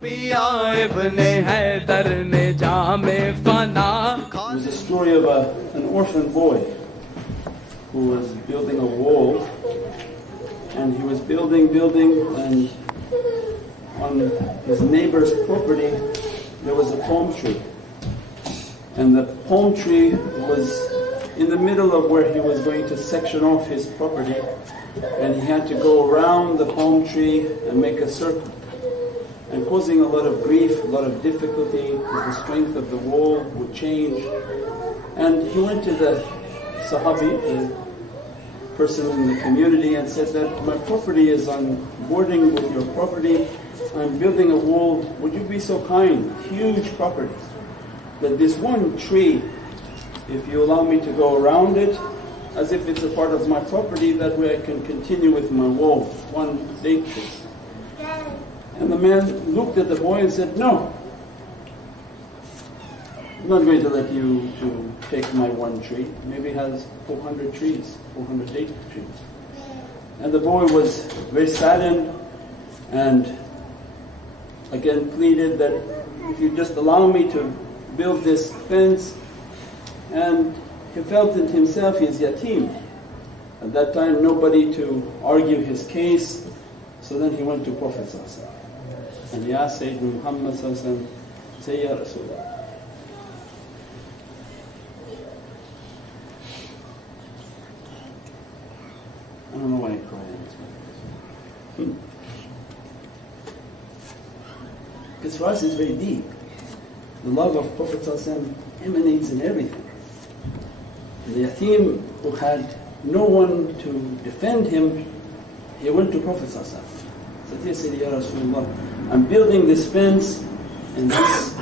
It was a story of an orphan boy who was building a wall, and he was building and on his neighbor's property there was a palm tree, and the palm tree was in the middle of where he was going to section off his property, and he had to go around the palm tree and make a circle, and causing a lot of grief, a lot of difficulty, the strength of the wall would change. And he went to the Sahabi, the person in the community, and said that my property is on boarding with your property, I'm building a wall, would you be so kind, huge property, that this one tree, if you allow me to go around it as if it's a part of my property, that way I can continue with my wall, one date tree. And the man looked at the boy and said, no, I'm not going to let you to take my one tree, maybe it has 400 trees, 400 date trees. And the boy was very saddened and again pleaded that if you just allow me to build this fence. And he felt in himself he is yatim. At that time nobody to argue his case, so then he went to Prophet and he asked Sayyidina Muhammad, say, Ya Rasulullah, I don't know why I cry. Because for us it's very deep. The love of Prophet emanates in everything. The yatim who had no one to defend him, he went to Prophet said, Ya Sayyidi Ya Rasulullah, I'm building this fence and this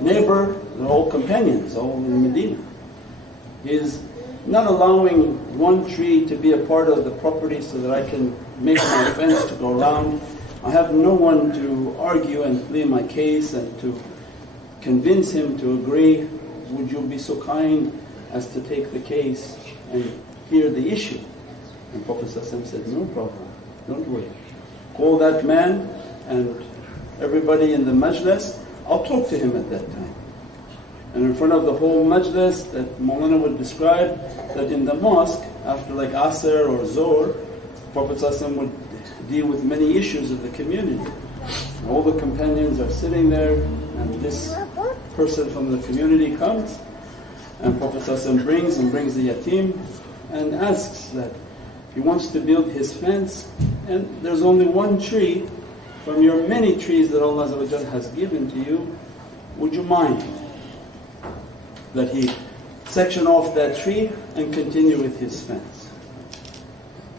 neighbor, they're all companions, all in Medina. He is not allowing one tree to be a part of the property so that I can make my fence to go around. I have no one to argue and plead my case and to convince him to agree. Would you be so kind as to take the case and hear the issue? And Prophet said, no problem, don't worry. Call that man and everybody in the majlis, I'll talk to him at that time. And in front of the whole majlis, that Mawlana would describe that in the mosque, after like Asr or Zohr, Prophet would deal with many issues of the community. All the companions are sitting there, and this person from the community comes, and Prophet brings the yatim and asks that he wants to build his fence, and there's only one tree from your many trees that Allah has given to you, would you mind that he section off that tree and continue with his fence?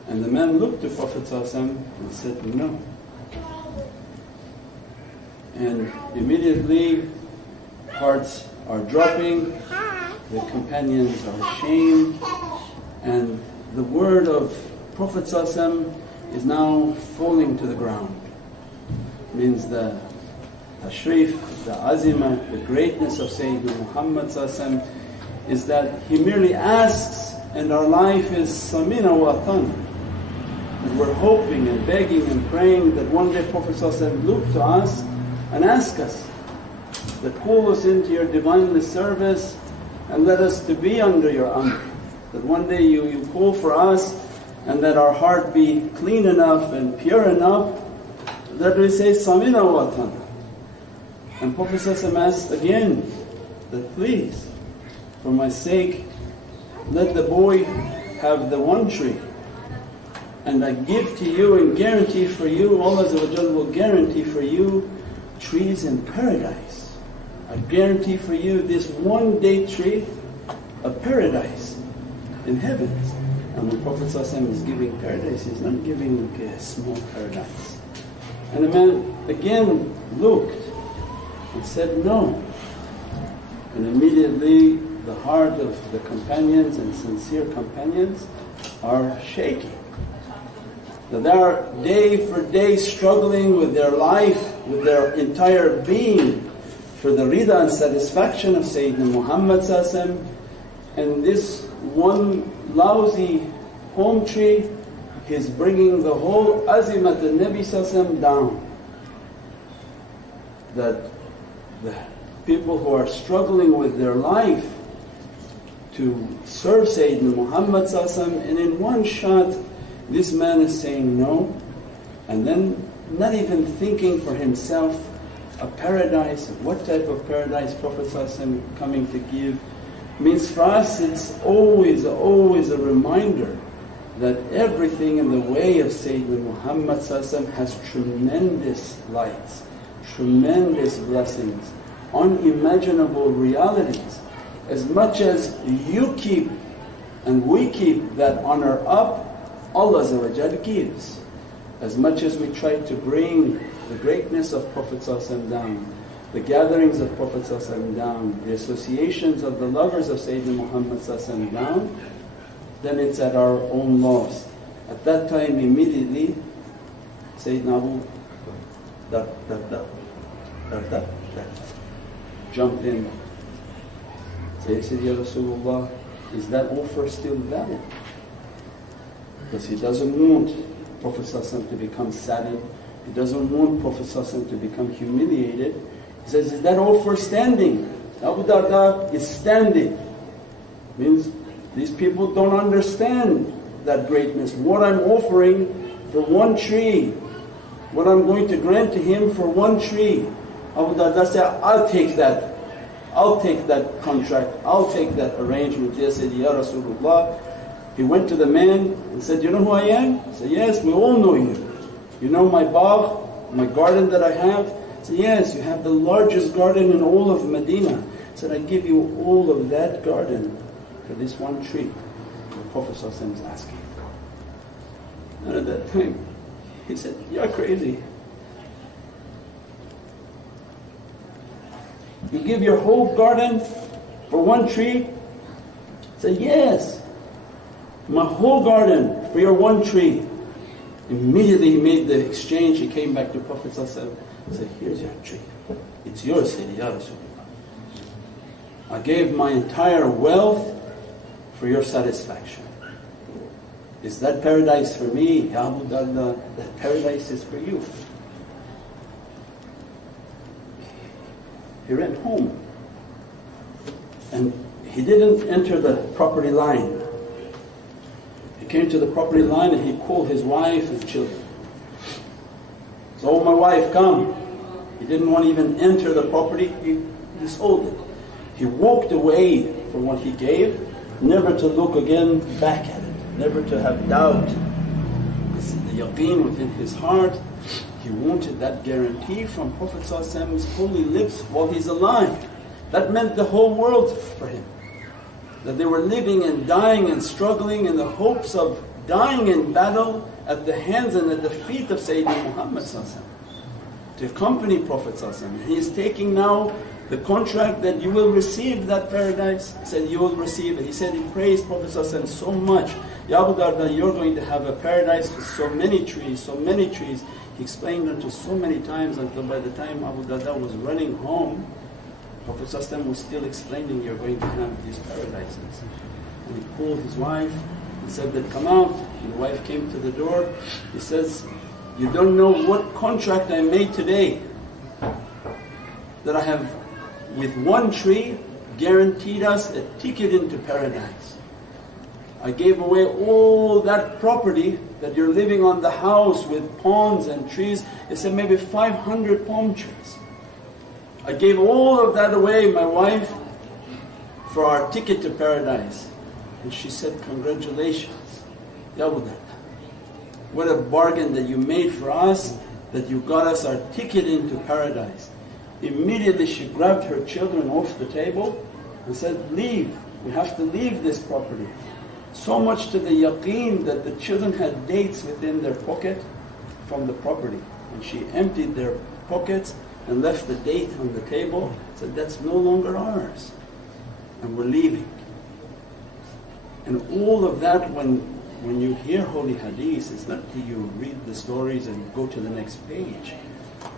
And the man looked to Prophet and said, no. And immediately hearts are dropping, the companions are ashamed, and the word of Prophet is now falling to the ground. Means the tashrif, the azimah, the greatness of Sayyidina Muhammad is that he merely asks, and our life is samina wa atana. And we're hoping and begging and praying that one day Prophet look to us and ask us that call us into your Divinely service and let us to be under your amr. That one day you call for us and that our heart be clean enough and pure enough that we say, Samina wa atana. And Prophet asked again that please, for my sake, let the boy have the one tree, and I give to you and guarantee for you, Allah will guarantee for you trees in paradise. I guarantee for you this one date tree, a paradise in heavens. And when Prophet is giving paradise, he's not giving a small paradise. And the man again looked and said, no. And immediately the heart of the companions and sincere companions are shaking. That they are day for day struggling with their life, with their entire being for the rida and satisfaction of Sayyidina Muhammad, and this one lousy palm tree is bringing the whole azimat al-Nabi down. that the people who are struggling with their life to serve Sayyidina Muhammad ﷺ, and in one shot this man is saying no, and then not even thinking for himself a paradise, what type of paradise Prophet ﷺ coming to give. Means for us it's always a reminder that everything in the way of Sayyidina Muhammad ﷺ has tremendous lights, tremendous blessings, unimaginable realities. As much as you keep and we keep that honour up, Allah gives. As much as we try to bring the greatness of Prophet ﷺ down, the gatherings of Prophet ﷺ down, the associations of the lovers of Sayyidina Muhammad ﷺ down, then it's at our own loss. At that time immediately Sayyidina Abu Darda jumped in. So he said, Ya Rasulullah, is that offer still valid? Because he doesn't want Prophet ﷺ to become saddened, he doesn't want Prophet ﷺ to become humiliated. He says, is that offer standing? Abu Darda is standing. Means these people don't understand that greatness. What I'm offering for one tree, what I'm going to grant to him for one tree. Abu Darda said, I'll take that. I'll take that contract, I'll take that arrangement. He said, Ya Rasulullah. He went to the man and said, you know who I am? He said, yes, we all know you. You know my bagh, my garden that I have? He said, yes, you have the largest garden in all of Medina. He said, I give you all of that garden for this one tree. The Prophet ﷺ is asking. And at that time he said, you're crazy. You give your whole garden for one tree? He said, yes, my whole garden for your one tree. Immediately he made the exchange, he came back to Prophet ﷺ and said, here's your tree, it's yours, Sayyidi Ya Rasulullah. I gave my entire wealth for your satisfaction. Is that paradise for me? Ya Abu Darda, that paradise is for you. He ran home and he didn't enter the property line. He came to the property line and he called his wife and children. So, oh my wife, come. He didn't want to even enter the property, he sold it. He walked away from what he gave, never to look again back at it, never to have doubt. Because the yaqeen within his heart, he wanted that guarantee from Prophet ﷺ's holy lips while he's alive. That meant the whole world for him. That they were living and dying and struggling in the hopes of dying in battle at the hands and at the feet of Sayyidina Muhammad ﷺ, to accompany Prophet ﷺ. He is taking now the contract that you will receive that paradise. He said, you will receive it. He said, he praised Prophet ﷺ so much, Ya Abu Darda, you're going to have a paradise with so many trees, so many trees. He explained unto so many times until by the time Abu Darda was running home, Prophet ﷺ was still explaining, you're going to have these paradises. And he called his wife and said that, come out. And the wife came to the door. He says, you don't know what contract I made today, that I have with one tree guaranteed us a ticket into paradise. I gave away all that property that you're living on the house with palms and trees. He said maybe 500 palm trees. I gave all of that away, my wife, for our ticket to paradise. And she said, congratulations, Ya Abu Darda. What a bargain that you made for us, that you got us our ticket into paradise. Immediately she grabbed her children off the table and said, leave, we have to leave this property. So much to the yaqeen that the children had dates within their pocket from the property. And she emptied their pockets and left the date on the table, said, that's no longer ours and we're leaving. And all of that, when you hear holy hadith, it's not that you read the stories and go to the next page,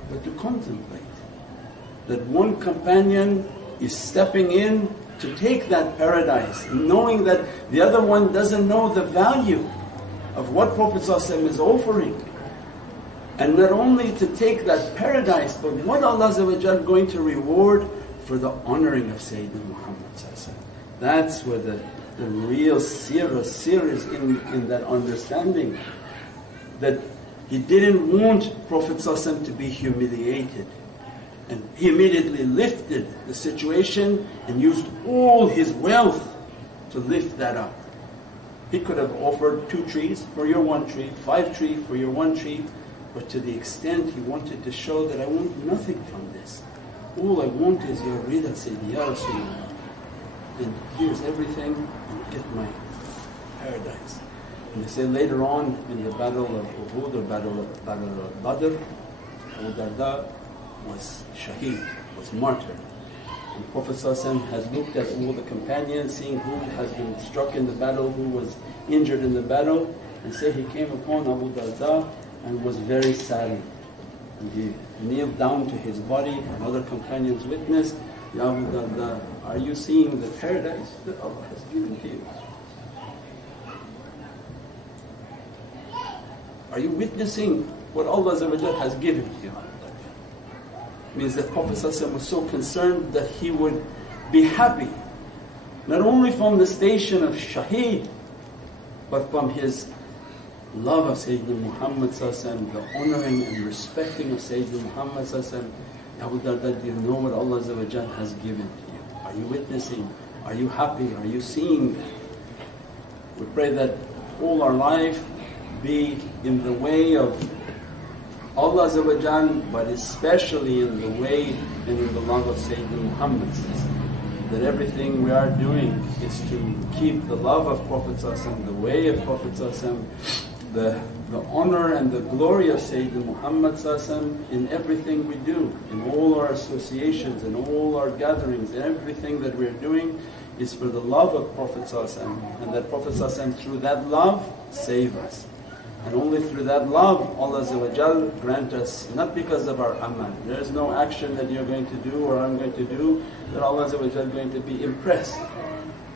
but to contemplate that one companion is stepping in to take that paradise, knowing that the other one doesn't know the value of what Prophet ﷺ is offering. And not only to take that paradise, but what Allah Azza wa Jal going to reward for the honoring of Sayyidina Muhammad. That's where the real sir is in that understanding. That he didn't want Prophet ﷺ to be humiliated. And he immediately lifted the situation and used all his wealth to lift that up. He could have offered 2 trees for your 1 tree, 5 trees for your 1 tree, but to the extent he wanted to show that I want nothing from this. All I want is your rida Sayyidi Ya Rasulullah. And here's everything, and get my paradise. And they say later on in the battle of Uhud or battle of Badr, Abu Darda was shaheed, was martyred. And Prophet ﷺ has looked at all the companions, seeing who has been struck in the battle, who was injured in the battle, and say he came upon Abu Darda and was very saddened. And he kneeled down to his body, and other companions witnessed, Ya Abu Darda, are you seeing the paradise that Allah has given to you? Are you witnessing what Allah has given to you? Means that Prophet ﷺ was so concerned that he would be happy, not only from the station of shaheed, but from his love of Sayyidina Muhammad ﷺ, the honouring and respecting of Sayyidina Muhammad ﷺ. Abu Darda, do you know what Allah has given to you? Are you witnessing? Are you happy? Are you seeing? We pray that all our life be in the way of Allah but especially in the way and in the love of Sayyidina Muhammad. That everything we are doing is to keep the love of Prophet ﷺ, the way of Prophet ﷺ, the honour and the glory of Sayyidina Muhammad ﷺ in everything we do, in all our associations, in all our gatherings, in everything that we are doing is for the love of Prophet ﷺ, and that Prophet ﷺ through that love save us. And only through that love Allah grant us, not because of our amal. There is no action that you're going to do or I'm going to do that Allah is going to be impressed.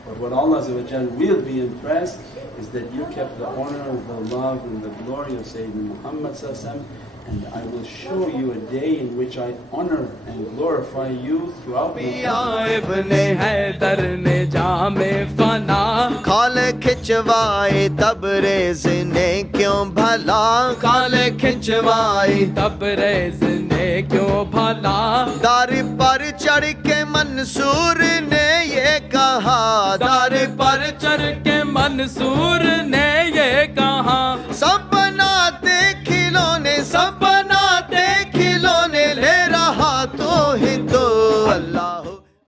But what Allah will be impressed is that you kept the honour, the love and the glory of Sayyidina Muhammad and I will show you a day in which I honour and glorify you throughout the खाले खिंचवाए तबरेज़ ने क्यों भला खाले खिंचवाए तबरेज़ ने क्यों भला दार पर चढ़ के मंसूर ने ये कहा दार पर चढ़ के मंसूर ने